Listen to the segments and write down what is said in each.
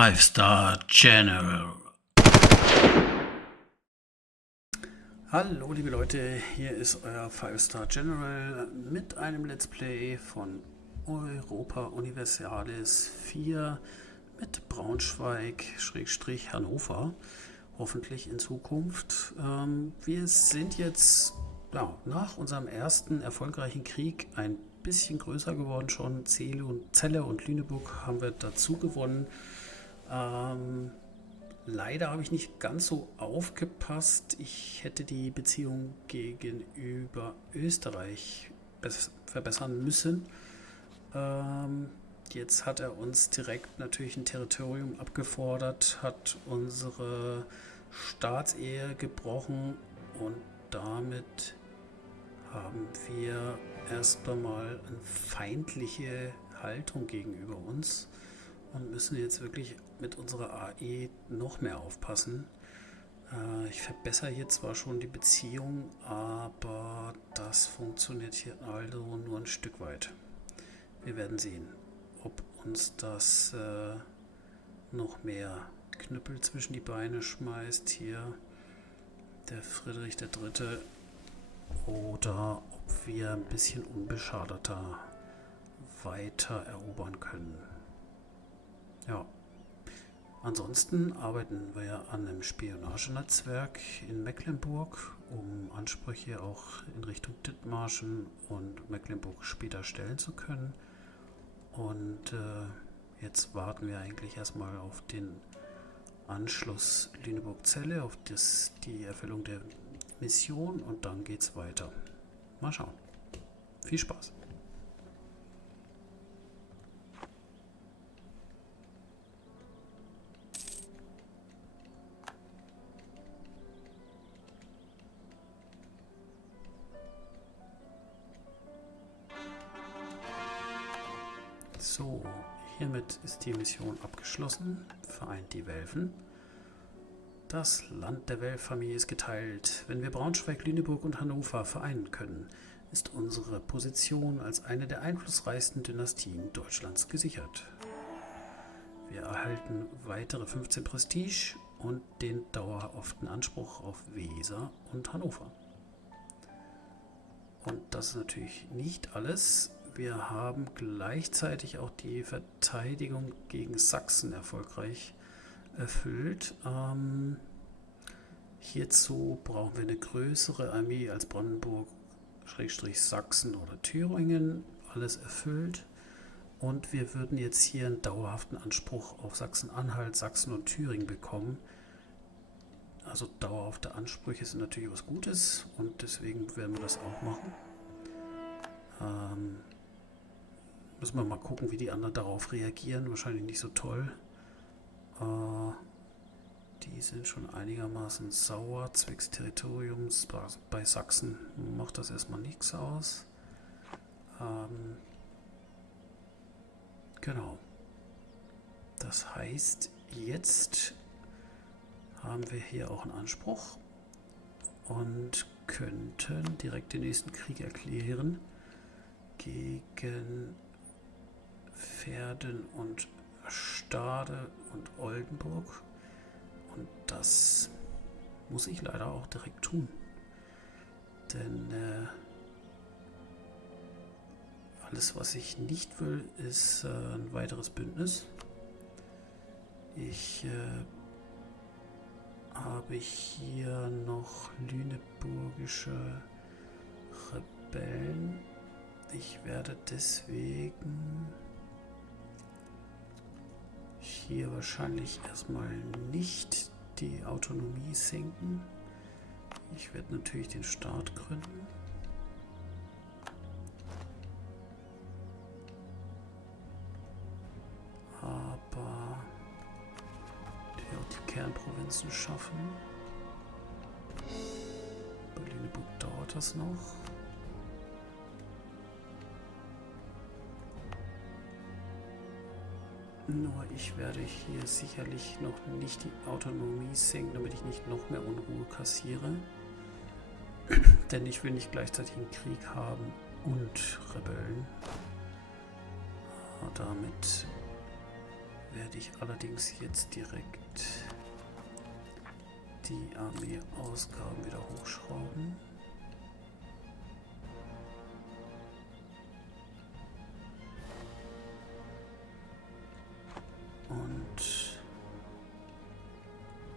Five-Star General. Hallo liebe Leute, hier ist euer Five-Star General mit einem Let's Play von Europa Universalis 4 mit Braunschweig-Hannover, hoffentlich in Zukunft. Wir sind jetzt nach unserem ersten erfolgreichen Krieg ein bisschen größer geworden schon. Celle und Lüneburg haben wir dazu gewonnen. Leider habe ich nicht ganz so aufgepasst. Ich hätte die Beziehung gegenüber Österreich verbessern müssen. Jetzt hat er uns direkt natürlich ein Territorium abgefordert, hat unsere Staatsehe gebrochen und damit haben wir erst einmal eine feindliche Haltung gegenüber uns und müssen jetzt wirklich mit unserer AE noch mehr aufpassen. Ich verbessere hier zwar schon die Beziehung, aber das funktioniert hier also nur ein Stück weit. Wir werden sehen, ob uns das noch mehr Knüppel zwischen die Beine schmeißt hier, der Friedrich III., oder ob wir ein bisschen unbeschadeter weiter erobern können. Ja. Ansonsten arbeiten wir ja an einem Spionagenetzwerk in Mecklenburg, um Ansprüche auch in Richtung Dithmarschen und Mecklenburg später stellen zu können. Und jetzt warten wir eigentlich erstmal auf den Anschluss Lüneburg-Celle, auf die Erfüllung der Mission, und dann geht's weiter. Mal schauen. Viel Spaß. So, hiermit ist die Mission abgeschlossen. Vereint die Welfen. Das Land der Welffamilie ist geteilt. Wenn wir Braunschweig, Lüneburg und Hannover vereinen können, ist unsere Position als eine der einflussreichsten Dynastien Deutschlands gesichert. Wir erhalten weitere 15 Prestige und den dauerhaften Anspruch auf Weser und Hannover. Und das ist natürlich nicht alles. Wir haben gleichzeitig auch die Verteidigung gegen Sachsen erfolgreich erfüllt. Hierzu brauchen wir eine größere Armee als Brandenburg, Sachsen oder Thüringen. Alles erfüllt. Und wir würden jetzt hier einen dauerhaften Anspruch auf Sachsen-Anhalt, Sachsen und Thüringen bekommen. Also dauerhafte Ansprüche sind natürlich was Gutes und deswegen werden wir das auch machen. Müssen wir mal gucken, wie die anderen darauf reagieren. Wahrscheinlich nicht so toll. Die sind schon einigermaßen sauer. Zwecks Territoriums bei Sachsen macht das erstmal nichts aus. Genau. Das heißt, jetzt haben wir hier auch einen Anspruch und könnten direkt den nächsten Krieg erklären gegen Verden und Stade und Oldenburg. Und das muss ich leider auch direkt tun. Denn alles, was ich nicht will, ist ein weiteres Bündnis. Ich habe hier noch lüneburgische Rebellen. Ich werde deswegen hier wahrscheinlich erstmal nicht die Autonomie senken. Ich werde natürlich den Staat gründen. Aber die Kernprovinzen schaffen. Bei Lüneburg dauert das noch. Nur ich werde hier sicherlich noch nicht die Autonomie senken, damit ich nicht noch mehr Unruhe kassiere. Denn ich will nicht gleichzeitig einen Krieg haben und Rebellen. Damit werde ich allerdings jetzt direkt die Armeeausgaben wieder hochschrauben. Und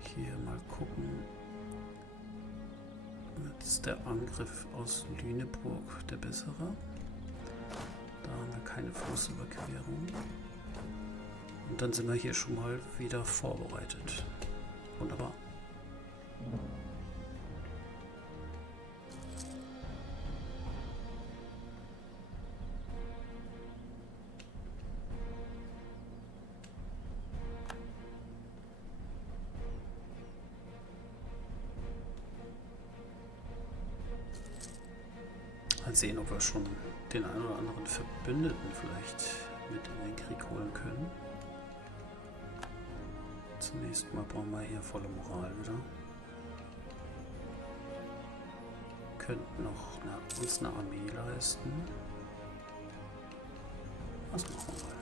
hier mal gucken. Jetzt der Angriff aus Lüneburg der bessere. Da haben wir keine Flussüberquerung. Und dann sind wir hier schon mal wieder vorbereitet. Wunderbar. Mal sehen, ob wir schon den einen oder anderen Verbündeten vielleicht mit in den Krieg holen können. Zunächst mal brauchen wir hier volle Moral wieder. Könnten noch uns eine Armee leisten. Was machen wir mal?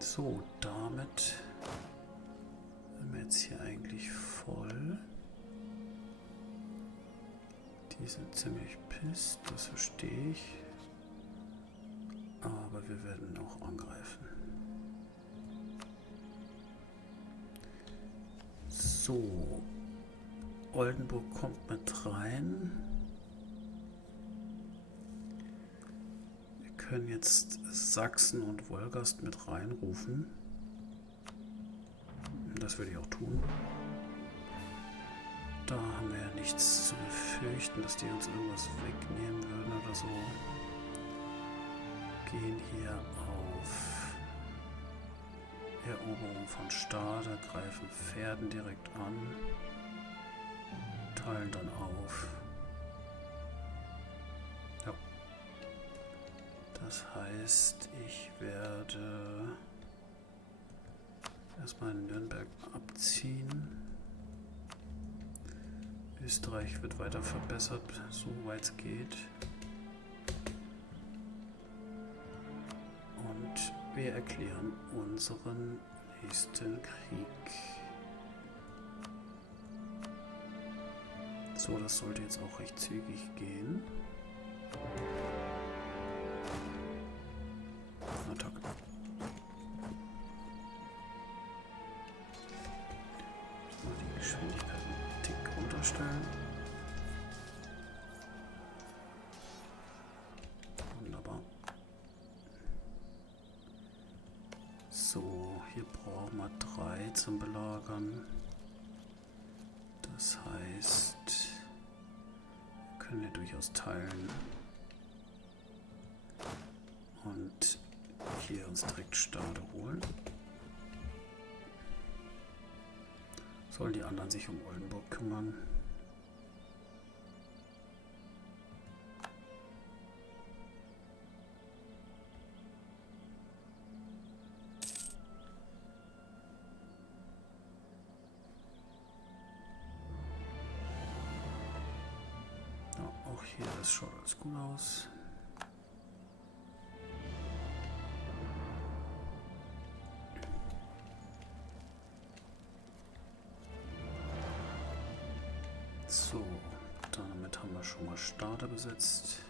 So, damit sind wir jetzt hier eigentlich voll. Die sind ziemlich pisst, das verstehe ich. Aber wir werden auch angreifen. So, Oldenburg kommt mit rein. Wir können jetzt Sachsen und Wolgast mit reinrufen. Das würde ich auch tun. Da haben wir ja nichts zu befürchten, dass die uns irgendwas wegnehmen würden oder so. Gehen hier auf Eroberung von Stade, greifen Pferden direkt an, teilen dann auf. Ja. Das heißt, ich werde erstmal in Nürnberg abziehen. Österreich wird weiter verbessert, soweit es geht. Und wir erklären unseren nächsten Krieg. So, das sollte jetzt auch recht zügig gehen. Attacke. Mal die Geschwindigkeit einen Tick runterstellen. Wunderbar. So, hier brauchen wir 3 zum Belagern. Das heißt, wir können hier durchaus teilen. Und hier uns direkt Stade holen. Sollen die anderen sich um Oldenburg kümmern? Ja, auch hier, das schaut alles gut aus. So, damit haben wir schon mal Stade besetzt.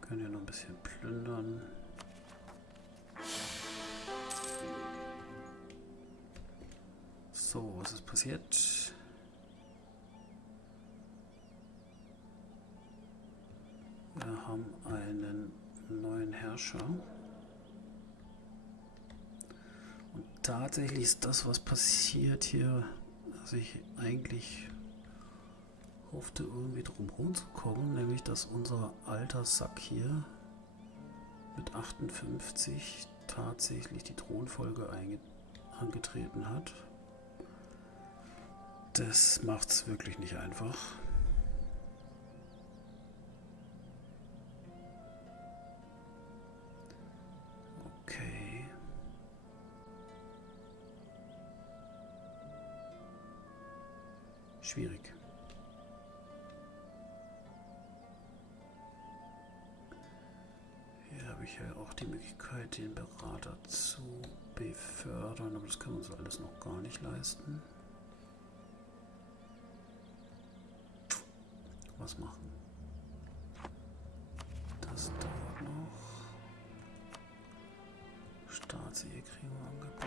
Können hier noch ein bisschen plündern. So, was ist passiert? Wir haben einen neuen Herrscher. Und tatsächlich ist das, was passiert hier, dass ich eigentlich hoffte, irgendwie drum rumzukommen, nämlich dass unser alter Sack hier mit 58 tatsächlich die Thronfolge angetreten hat. Das macht es wirklich nicht einfach. Okay. Schwierig. Hier habe ich ja auch die Möglichkeit, den Berater zu befördern, aber das können wir uns alles noch gar nicht leisten. Was machen? Das dauert noch. Staatsehe kriegen wir angeboten.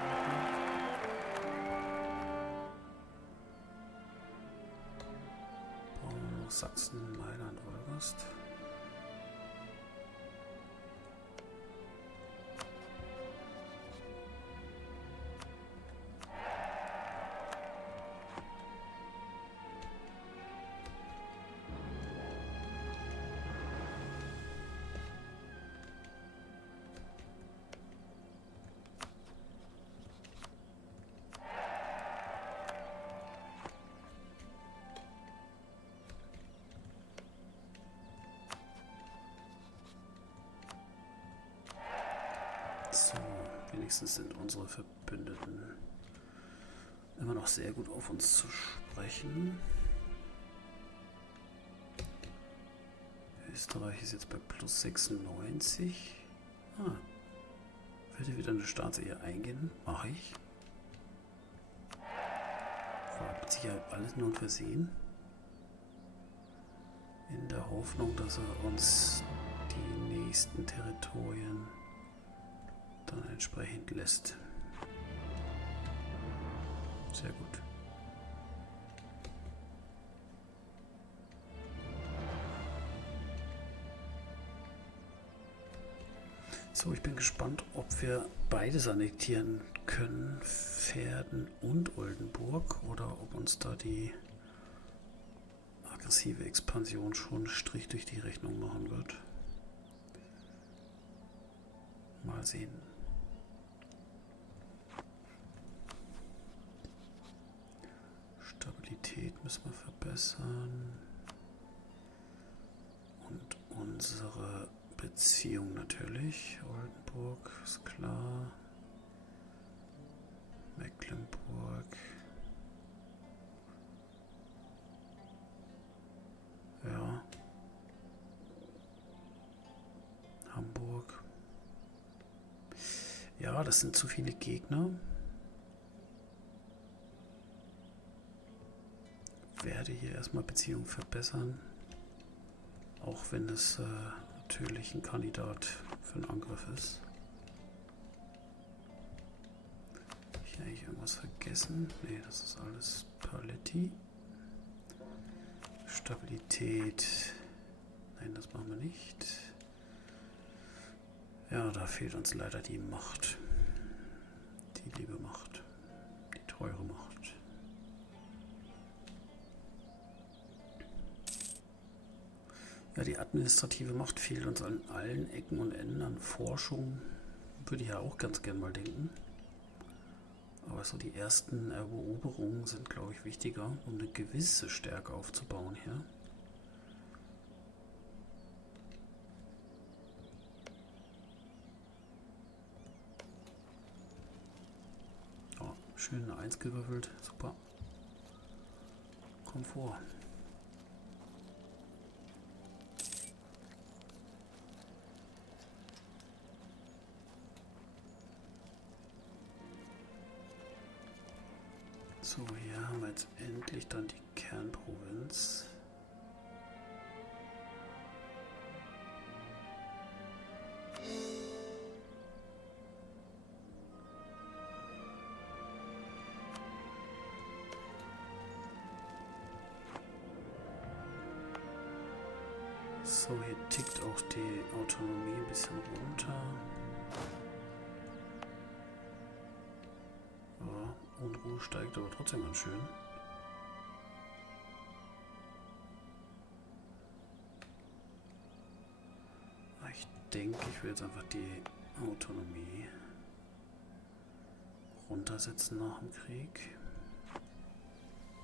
Brauchen wir noch Sachsen, Mailand, Wolgast. So, wenigstens sind unsere Verbündeten immer noch sehr gut auf uns zu sprechen. Österreich ist jetzt bei plus 96. Würde wieder eine Staatsehe eingehen? Mache ich. War mit Sicherheit alles nur ein Versehen. In der Hoffnung, dass er uns die nächsten Territorien dann entsprechend lässt. Sehr gut. So, ich bin gespannt, ob wir beides annektieren können, Verden und Oldenburg, oder ob uns da die aggressive Expansion schon Strich durch die Rechnung machen wird. Mal sehen. Stabilität müssen wir verbessern. Und unsere Beziehung natürlich. Oldenburg ist klar. Mecklenburg. Ja. Hamburg. Ja, das sind zu viele Gegner. Werde hier erstmal Beziehungen verbessern. Auch wenn es natürlich ein Kandidat für einen Angriff ist. Habe ich eigentlich irgendwas vergessen? Ne, das ist alles Paletti. Stabilität. Nein, das machen wir nicht. Ja, da fehlt uns leider die Macht. Die liebe Macht. Die teure Macht. Ja, die administrative Macht fehlt uns an allen Ecken und Enden. An Forschung würde ich ja auch ganz gern mal denken. Aber so die ersten Eroberungen sind, glaube ich, wichtiger, um eine gewisse Stärke aufzubauen hier. Oh, schön eine 1 gewürfelt. Super. Komfort. So, hier haben wir jetzt endlich dann die Kernprovinz. So, hier tickt auch die Autonomie ein bisschen runter. Ja, Unruhe steigt aber trotzdem ganz schön. Ich denke, ich will jetzt einfach die Autonomie runtersetzen nach dem Krieg.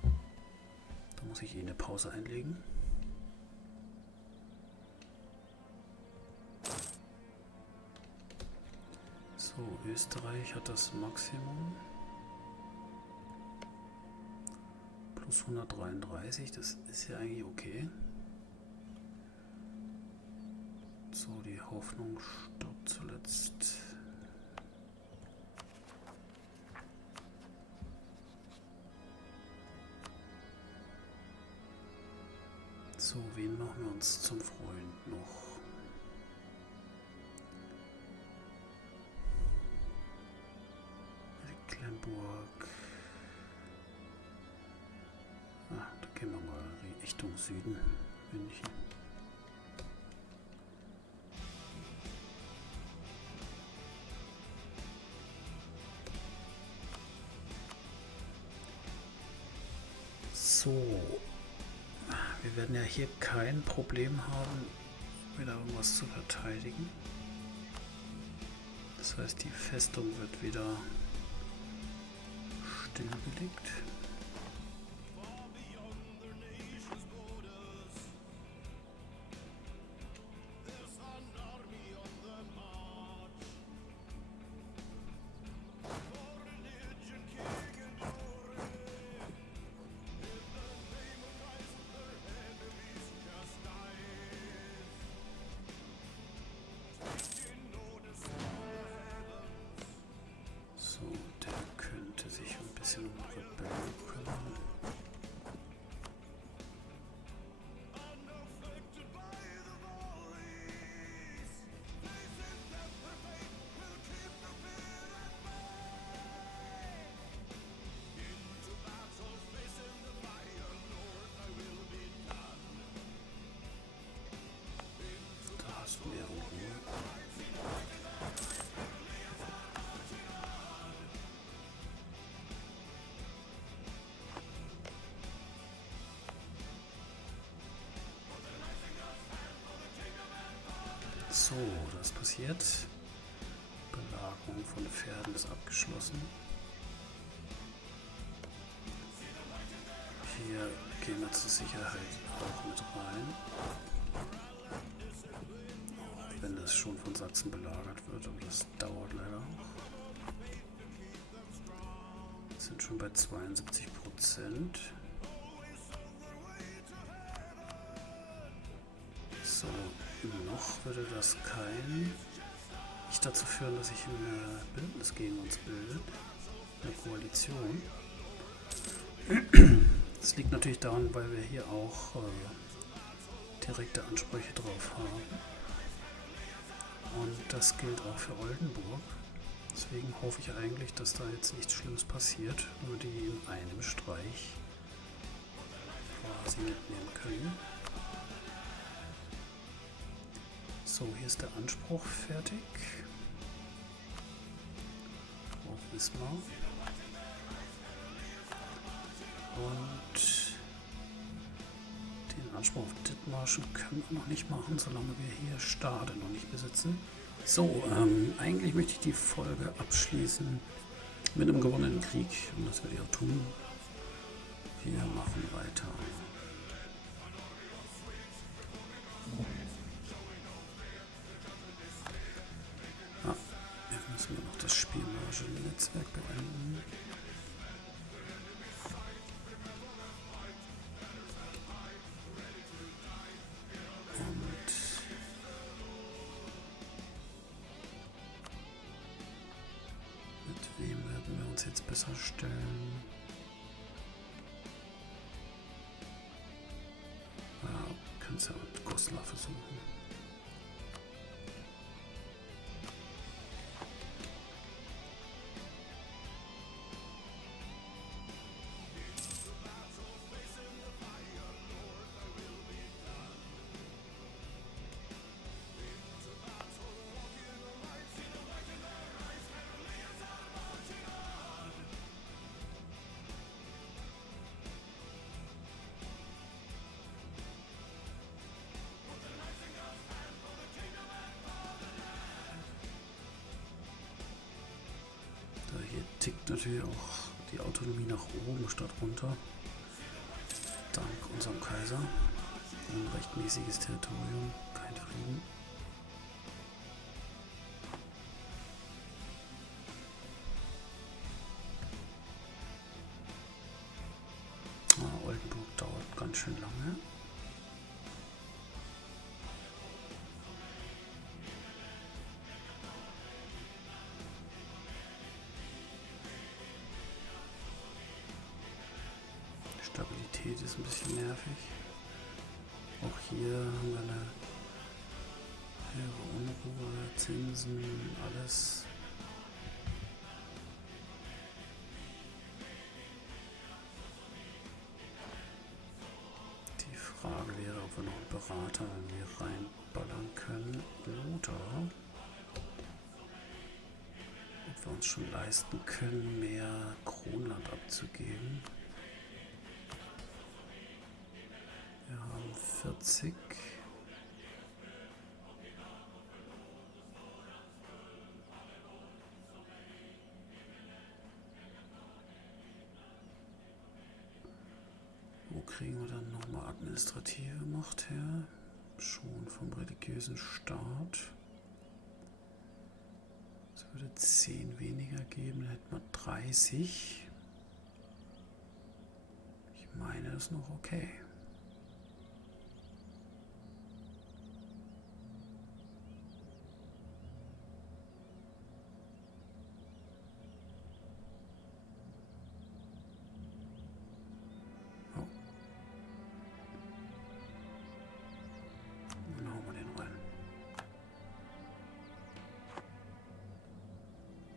Da muss ich eine Pause einlegen. So, Österreich hat das Maximum. plus 133, das ist ja eigentlich okay. So, die Hoffnung stirbt zuletzt. So, wen machen wir uns zum Freund noch? Mecklenburg. Ah, da gehen wir mal Richtung Süden. München. So. Wir werden ja hier kein Problem haben, wieder irgendwas zu verteidigen. Das heißt, die Festung wird wieder stillgelegt. So, der könnte sich ein bisschen um Rebellen kümmern. Da ist mehr Ruhe. So, das passiert. Belagerung von Pferden ist abgeschlossen. Hier gehen wir zur Sicherheit auch mit rein. Auch wenn das schon von Sachsen belagert wird, aber das dauert leider noch. Wir sind schon bei 72%. So, noch würde das nicht dazu führen, dass sich ein Bündnis gegen uns bildet, eine Koalition. Das liegt natürlich daran, weil wir hier auch direkte Ansprüche drauf haben. Und das gilt auch für Oldenburg. Deswegen hoffe ich eigentlich, dass da jetzt nichts Schlimmes passiert, nur die in einem Streich quasi mitnehmen können. So, hier ist der Anspruch fertig. Auf Wismar. Und den Anspruch auf Dithmarschen können wir noch nicht machen, solange wir hier Stade noch nicht besitzen. So, eigentlich möchte ich die Folge abschließen mit einem gewonnenen Krieg. Und das werde ich auch tun. Wir machen weiter. Müssen wir noch das Spionagenetzwerk beenden. Und mit wem werden wir uns jetzt besser stellen? Ja, können es ja mit Goslar versuchen. Tickt natürlich auch die Autonomie nach oben statt runter. Dank unserem Kaiser. Ein rechtmäßiges Territorium, kein Frieden. Oldenburg dauert ganz schön lange. Stabilität ist ein bisschen nervig. Auch hier haben wir eine höhere Unruhe, Zinsen, alles. Die Frage wäre, ob wir noch einen Berater irgendwie reinballern können. Oder ob wir uns schon leisten können, mehr Kronland abzugeben. Wir haben 40. Wo kriegen wir dann nochmal administrative Macht her? Schon vom religiösen Staat. Das würde 10 weniger geben, dann hätten wir 30. Ich meine, das ist noch okay.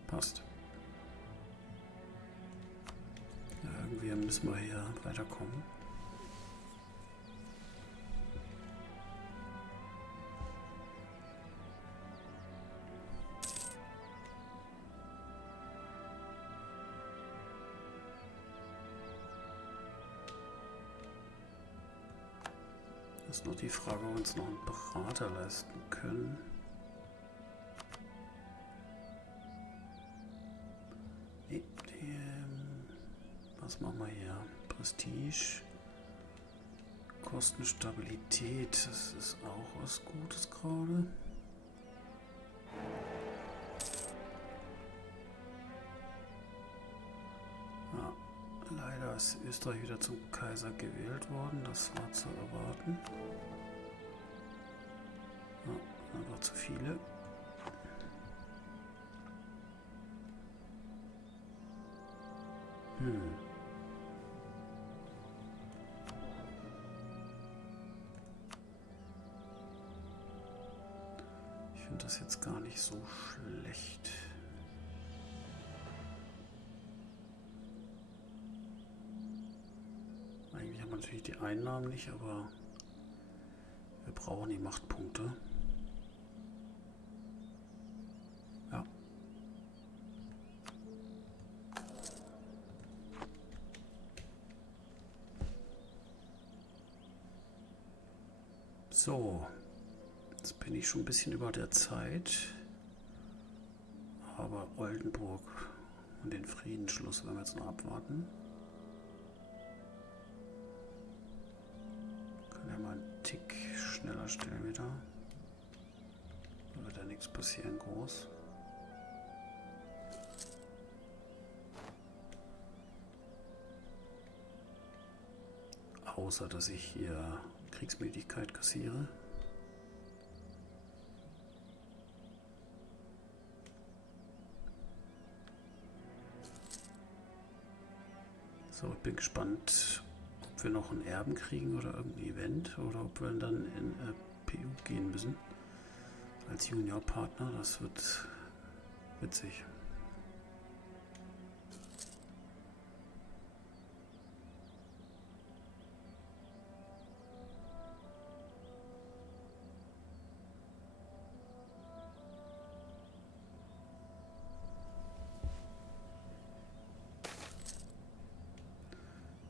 Passt. Ja, irgendwie müssen wir hier weiterkommen. Das ist nur die Frage, ob wir uns noch einen Berater leisten können. Was machen wir hier? Prestige. Kostenstabilität. Das ist auch was Gutes gerade. Ja, leider ist Österreich wieder zum Kaiser gewählt worden. Das war zu erwarten. Ja, einfach zu viele. Ich finde das jetzt gar nicht so schlecht. Eigentlich haben wir natürlich die Einnahmen nicht, aber wir brauchen die Machtpunkte. Ja. So. Jetzt bin ich schon ein bisschen über der Zeit, aber Oldenburg und den Friedensschluss werden wir jetzt noch abwarten. Können ja mal einen Tick schneller stellen wieder. Da wird ja nichts passieren groß. Außer dass ich hier Kriegsmüdigkeit kassiere. So, ich bin gespannt, ob wir noch einen Erben kriegen oder irgendein Event oder ob wir dann in PU gehen müssen als Juniorpartner. Das wird witzig.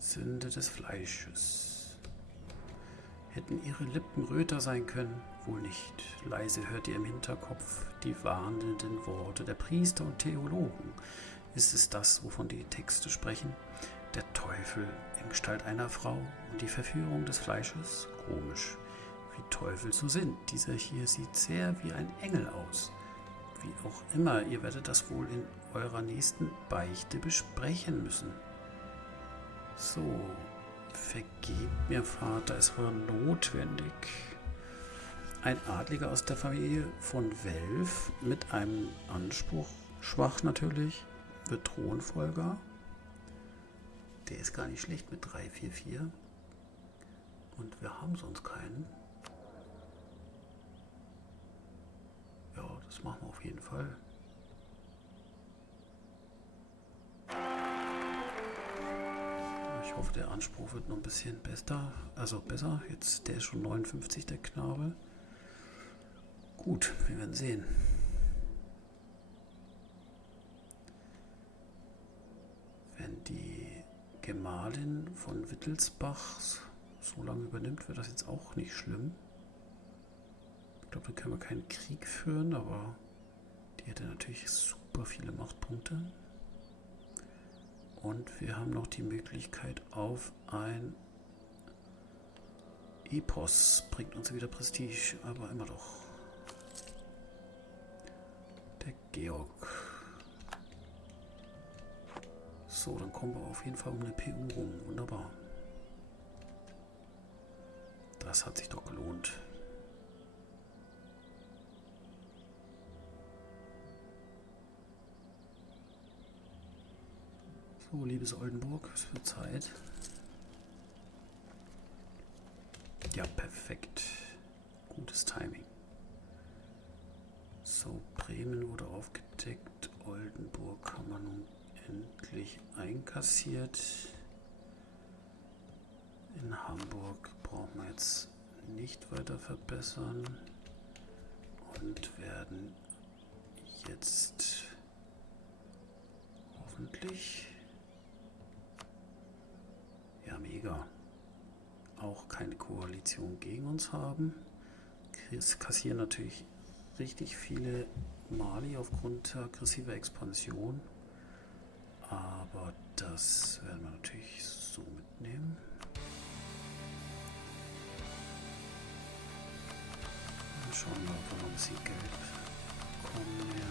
Sünde des Fleisches. Hätten ihre Lippen röter sein können? Wohl nicht. Leise hört ihr im Hinterkopf die warnenden Worte der Priester und Theologen. Ist es das, wovon die Texte sprechen? Der Teufel in Gestalt einer Frau und die Verführung des Fleisches? Komisch, wie Teufel so sind. Dieser hier sieht sehr wie ein Engel aus. Wie auch immer, ihr werdet das wohl in eurer nächsten Beichte besprechen müssen. So, Vergebt mir, Vater, es war notwendig. Ein Adliger aus der Familie von Welf mit einem Anspruch, schwach natürlich, wird Thronfolger. Der ist gar nicht schlecht mit 344. Und wir haben sonst keinen. Ja, das machen wir auf jeden Fall. Ich hoffe, der Anspruch wird noch ein bisschen besser. Also besser. Jetzt, der ist schon 59, der Knabe. Gut, wir werden sehen. Wenn die Gemahlin von Wittelsbach so lange übernimmt, wird das jetzt auch nicht schlimm. Ich glaube, da können wir keinen Krieg führen, aber die hätte natürlich super viele Machtpunkte. Und wir haben noch die Möglichkeit auf ein Epos. Bringt uns wieder Prestige, aber immer doch. Der Georg. So, dann kommen wir auf jeden Fall um eine PU rum. Wunderbar. Das hat sich doch gelohnt. So, liebes Oldenburg, es wird Zeit. Ja, perfekt. Gutes Timing. So, Bremen wurde aufgedeckt. Oldenburg haben wir nun endlich einkassiert. In Hamburg brauchen wir jetzt nicht weiter verbessern. Und werden jetzt hoffentlich... Ja, mega. Auch keine Koalition gegen uns haben. Kassieren natürlich richtig viele Mali aufgrund der aggressiver Expansion. Aber das werden wir natürlich so mitnehmen. Dann schauen wir, ob wir noch ein bisschen Geld bekommen. Ja.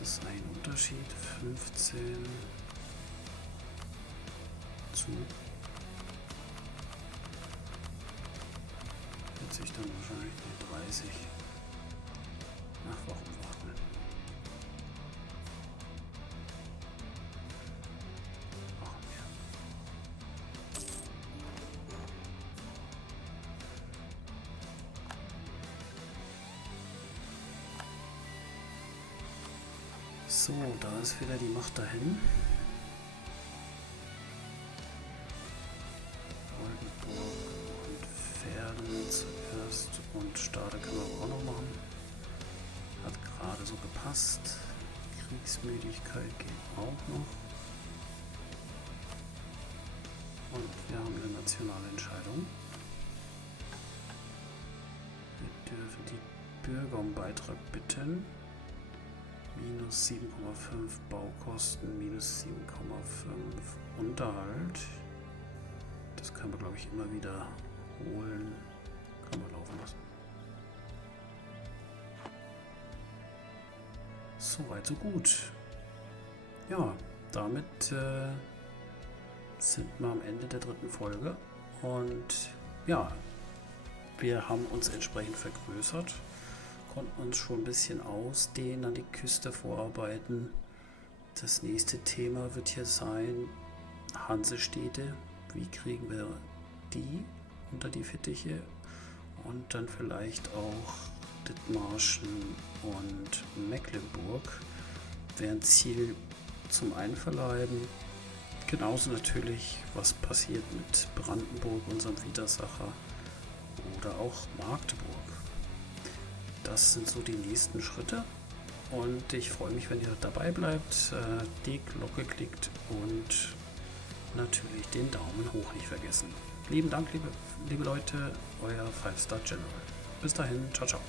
Das ist ein Unterschied, 15 zu 40, dann wahrscheinlich 30. Ach, warum warten? Machen wir. So, da ist wieder die Macht dahin. Oldenburg und Verden zuerst und Stade können wir auch noch machen. Hat gerade so gepasst. Kriegsmüdigkeit geht auch noch. Und wir haben eine nationale Entscheidung. Wir dürfen die Bürger um Beitrag bitten. Minus 7,5 Baukosten, minus 7,5 Unterhalt. Das können wir, glaube ich, immer wieder holen. Können wir laufen lassen. Soweit, so gut. Ja, damit sind wir am Ende der 3. Folge. Und ja, wir haben uns entsprechend vergrößert. Konnten uns schon ein bisschen ausdehnen, an die Küste vorarbeiten. Das nächste Thema wird hier sein, Hansestädte. Wie kriegen wir die unter die Fittiche? Und dann vielleicht auch Dithmarschen und Mecklenburg wären Ziel zum Einverleiben. Genauso natürlich, was passiert mit Brandenburg, unserem Widersacher, oder auch Magdeburg. Das sind so die nächsten Schritte und ich freue mich, wenn ihr dabei bleibt, die Glocke klickt und natürlich den Daumen hoch nicht vergessen. Lieben Dank, liebe Leute, euer 5-Star General. Bis dahin, ciao, ciao.